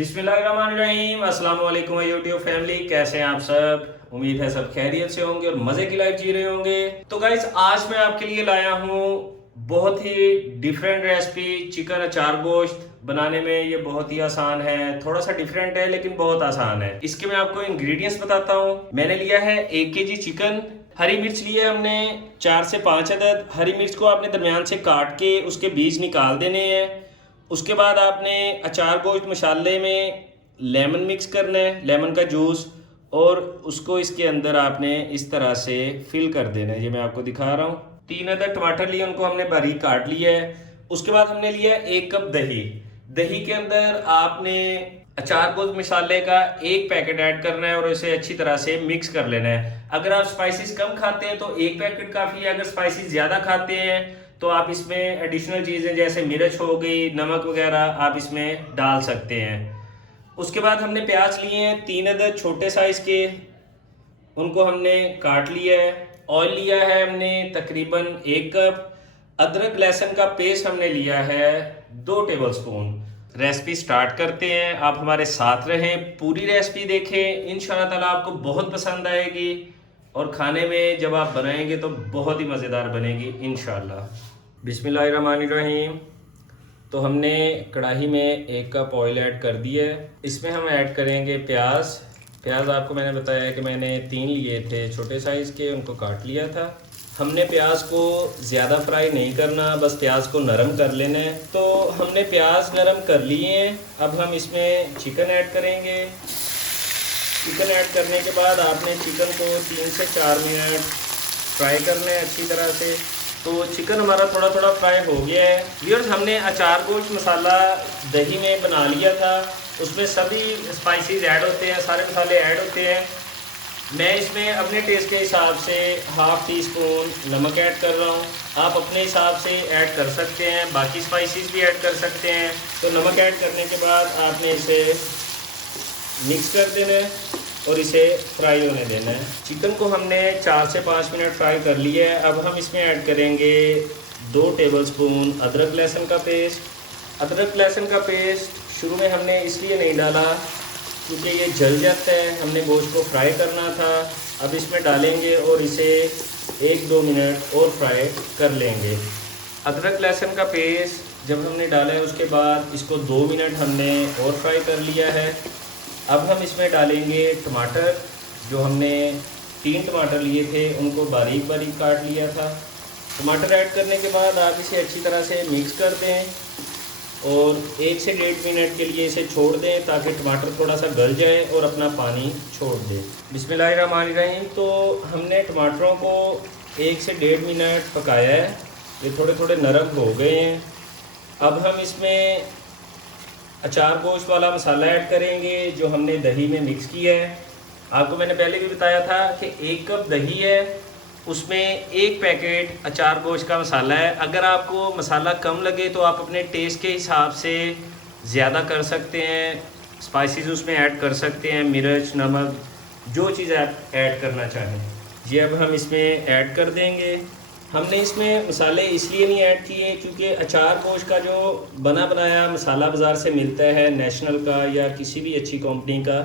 बिस्मिल्लाहिर्रहमानिर्रहीम। अस्सलाम वालेकुम यूट्यूब फैमिली, कैसे हैं आप सब। उम्मीद है सब खैरियत से होंगे और मजे की लाइफ जी रहे होंगे। तो गाइस, आज मैं आपके लिए लाया हूँ बहुत ही डिफरेंट रेसिपी। चिकन अचार गोश्त बनाने में ये बहुत ही आसान है, थोड़ा सा डिफरेंट है लेकिन बहुत आसान है। इसके मैं आपको इंग्रेडिएंट्स बताता हूँ। मैंने लिया है 1 केजी चिकन। हरी मिर्च लिए हमने 4 से 5 अदद। हरी मिर्च को आपने दरमियान से काट के उसके बीज निकाल देने हैं। उसके बाद आपने अचार गोश्त मसाले में लेमन मिक्स करना है, लेमन का जूस, और उसको इसके अंदर आपने इस तरह से फिल कर देना है। ये मैं आपको दिखा रहा हूँ। 3 अदद टमाटर लिए, उनको हमने बारीक काट लिया है। उसके बाद हमने लिया 1 कप दही। दही के अंदर आपने अचार गोश्त मसाले का 1 पैकेट ऐड करना है और इसे अच्छी तरह से मिक्स कर लेना है। अगर आप स्पाइसेस कम खाते हैं तो 1 पैकेट काफ़ी है। अगर स्पाइसेस ज़्यादा खाते हैं तो आप इसमें एडिशनल चीज़ें जैसे मिर्च हो गई, नमक वगैरह आप इसमें डाल सकते हैं। उसके बाद हमने प्याज लिए हैं 3 अदद छोटे साइज़ के, उनको हमने काट लिया है। ऑयल लिया है हमने तकरीबन 1 कप। अदरक लहसुन का पेस्ट हमने लिया है 2 टेबलस्पून। रेसिपी स्टार्ट करते हैं, आप हमारे साथ रहें, पूरी रेसिपी देखें। इंशाल्लाह ताला आपको बहुत पसंद आएगी और खाने में जब आप बनाएंगे तो बहुत ही मज़ेदार बनेगी इंशाल्लाह। बिस्मिल्लाहिर्रहमानिर्रहीम। तो हमने कढ़ाई में 1 कप ऑयल ऐड कर दिया है। इसमें हम ऐड करेंगे प्याज। प्याज आपको मैंने बताया है कि मैंने 3 लिए थे छोटे साइज़ के, उनको काट लिया था। हमने प्याज को ज़्यादा फ्राई नहीं करना, बस प्याज को नरम कर लेना है। तो हमने प्याज नरम कर लिए हैं। अब हम इसमें चिकन ऐड करेंगे। चिकन ऐड करने के बाद आपने चिकन को 3 से 4 मिनट फ्राई करना है अच्छी तरह से। तो चिकन हमारा थोड़ा थोड़ा फ्राई हो गया है। व्यूअर्स, हमने अचार गोश्त मसाला दही में बना लिया था, उसमें सभी स्पाइसेस ऐड होते हैं, सारे मसाले ऐड होते हैं। मैं इसमें अपने टेस्ट के हिसाब से ½ टी स्पून नमक ऐड कर रहा हूँ। आप अपने हिसाब से ऐड कर सकते हैं, बाकी स्पाइसेस भी ऐड कर सकते हैं। तो नमक ऐड करने के बाद आपने इसे मिक्स कर देना है और इसे फ्राई होने देना है। चिकन को हमने 4 से 5 मिनट फ्राई कर लिया है। अब हम इसमें ऐड करेंगे 2 टेबलस्पून अदरक लहसुन का पेस्ट। अदरक लहसुन का पेस्ट शुरू में हमने इसलिए नहीं डाला क्योंकि ये जल जाता है, हमने गोश्त को फ्राई करना था। अब इसमें डालेंगे और इसे 1-2 मिनट और फ्राई कर लेंगे। अदरक लहसुन का पेस्ट जब हमने डाला है उसके बाद इसको 2 मिनट हमने और फ्राई कर लिया है। अब हम इसमें डालेंगे टमाटर। जो हमने 3 टमाटर लिए थे उनको बारीक बारीक काट लिया था। टमाटर ऐड करने के बाद आप इसे अच्छी तरह से मिक्स कर दें और 1 से 1.5 मिनट के लिए इसे छोड़ दें ताकि टमाटर थोड़ा सा गल जाए और अपना पानी छोड़ दे। बिस्मिल्लाहिर्रहमानिर्रहीम। तो हमने टमाटरों को 1 से 1.5 मिनट पकाया है, ये थोड़े थोड़े नरम हो गए हैं। अब हम इसमें अचार गोश्त वाला मसाला ऐड करेंगे जो हमने दही में मिक्स किया है। आपको मैंने पहले भी बताया था कि 1 कप दही है, उसमें 1 पैकेट अचार गोश्त का मसाला है। अगर आपको मसाला कम लगे तो आप अपने टेस्ट के हिसाब से ज़्यादा कर सकते हैं, स्पाइसेस उसमें ऐड कर सकते हैं, मिर्च, नमक, जो चीज़ आप ऐड करना चाहें। ये अब हम इसमें ऐड कर देंगे। हमने इसमें मसाले इसलिए नहीं ऐड किए क्योंकि अचार गोश्त का जो बना बनाया मसाला बाज़ार से मिलता है, नेशनल का या किसी भी अच्छी कंपनी का,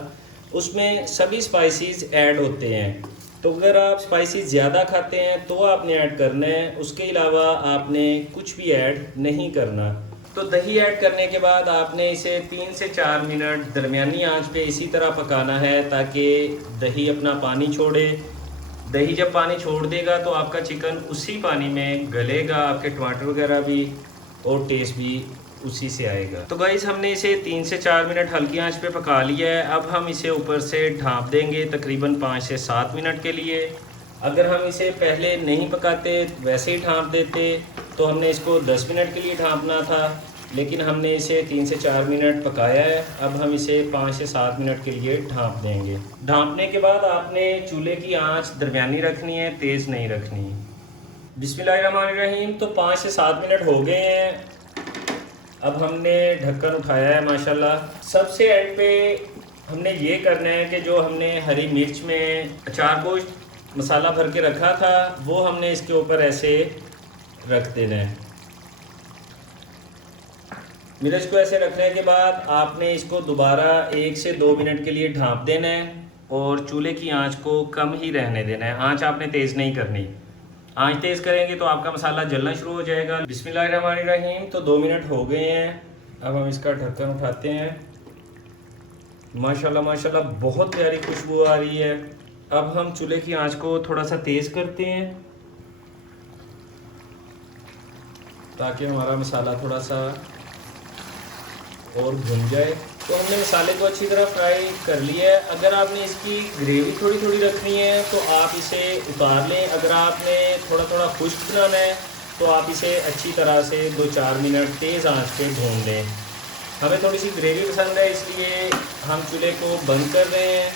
उसमें सभी स्पाइसेस ऐड होते हैं। तो अगर आप स्पाइसेस ज़्यादा खाते हैं तो आपने ऐड करना है, उसके अलावा आपने कुछ भी ऐड नहीं करना। तो दही ऐड करने के बाद आपने इसे 3 से 4 मिनट दरमियानी आंच पे इसी तरह पकाना है ताकि दही अपना पानी छोड़े। दही जब पानी छोड़ देगा तो आपका चिकन उसी पानी में गलेगा, आपके टमाटर वगैरह भी, और टेस्ट भी उसी से आएगा। तो गाइस, हमने इसे 3 से 4 मिनट हल्की आंच पे पका लिया है। अब हम इसे ऊपर से ढाँप देंगे तकरीबन 5 से 7 मिनट के लिए। अगर हम इसे पहले नहीं पकाते, वैसे ही ढाँप देते, तो हमने इसको 10 मिनट के लिए ढाँपना था, लेकिन हमने इसे 3 से 4 मिनट पकाया है। अब हम इसे 5 से 7 मिनट के लिए ढाँप देंगे। ढाँपने के बाद आपने चूल्हे की आंच दरमियानी रखनी है, तेज़ नहीं रखनी। बिस्मिल्लाहिर्रहमानिर्रहीम। तो 5 से 7 मिनट हो गए हैं। अब हमने ढक्कन उठाया है माशाल्लाह। सबसे एंड पे हमने ये करना है कि जो हमने हरी मिर्च में अचार गोश्त मसाला भर के रखा था वो हमने इसके ऊपर ऐसे रख देना है। मिर्च को ऐसे रखने के बाद आपने इसको दोबारा 1 से 2 मिनट के लिए ढाँप देना है और चूल्हे की आंच को कम ही रहने देना है। आंच आपने तेज़ नहीं करनी। आंच तेज़ करेंगे तो आपका मसाला जलना शुरू हो जाएगा। बिस्मिल्लाहिर्रहमानिर्रहीम। तो 2 मिनट हो गए हैं। अब हम इसका ढक्कन उठाते हैं। माशाल्लाह माशाल्लाह बहुत प्यारी खुशबू आ रही है। अब हम चूल्हे की आंच को थोड़ा सा तेज़ करते हैं ताकि हमारा मसाला थोड़ा सा और भुन जाए। तो हमने मसाले को अच्छी तरह फ्राई कर लिया है। अगर आपने इसकी ग्रेवी थोड़ी थोड़ी रखनी है तो आप इसे उतार लें। अगर आपने थोड़ा थोड़ा खुश्क बनाना है तो आप इसे अच्छी तरह से 2-4 मिनट तेज़ आंच पे भून लें। हमें थोड़ी सी ग्रेवी पसंद है इसलिए हम चूल्हे को बंद कर रहे हैं।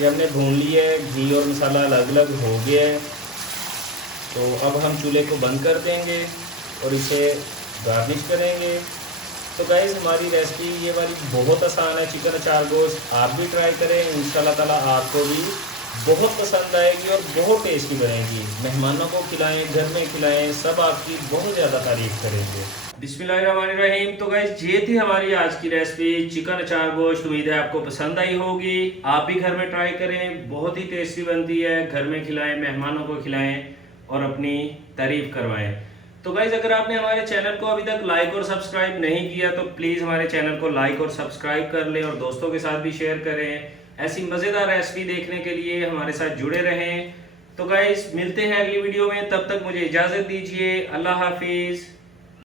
ये हमने भून लिया है, घी और मसाला अलग अलग हो गया है। तो अब हम चूल्हे को बंद कर देंगे और इसे गार्निश करेंगे। तो गाइज़ हमारी रेसिपी ये वाली बहुत आसान है, चिकन अचार गोश्त। आप भी ट्राई करें, इंशाल्लाह ताला आपको भी बहुत पसंद आएगी और बहुत टेस्टी बनेगी। मेहमानों को खिलाएं, घर में खिलाएं, सब आपकी बहुत ज़्यादा तारीफ करेंगे। बिस्मिल्लाहिर्रहमानिर्रहीम। तो गाइज़ ये थी हमारी आज की रेसिपी चिकन अचार गोश्त। उम्मीद है आपको पसंद आई होगी। आप भी घर में ट्राई करें, बहुत ही टेस्टी बनती है। घर में खिलाएं, मेहमानों को खिलाएं और अपनी तारीफ करवाएं। तो गाइज अगर आपने हमारे चैनल को अभी तक लाइक और सब्सक्राइब नहीं किया तो प्लीज़ हमारे चैनल को लाइक और सब्सक्राइब कर लें और दोस्तों के साथ भी शेयर करें। ऐसी मज़ेदार रेसिपी देखने के लिए हमारे साथ जुड़े रहें। तो गाइज मिलते हैं अगली वीडियो में, तब तक मुझे इजाज़त दीजिए। अल्लाह हाफिज़।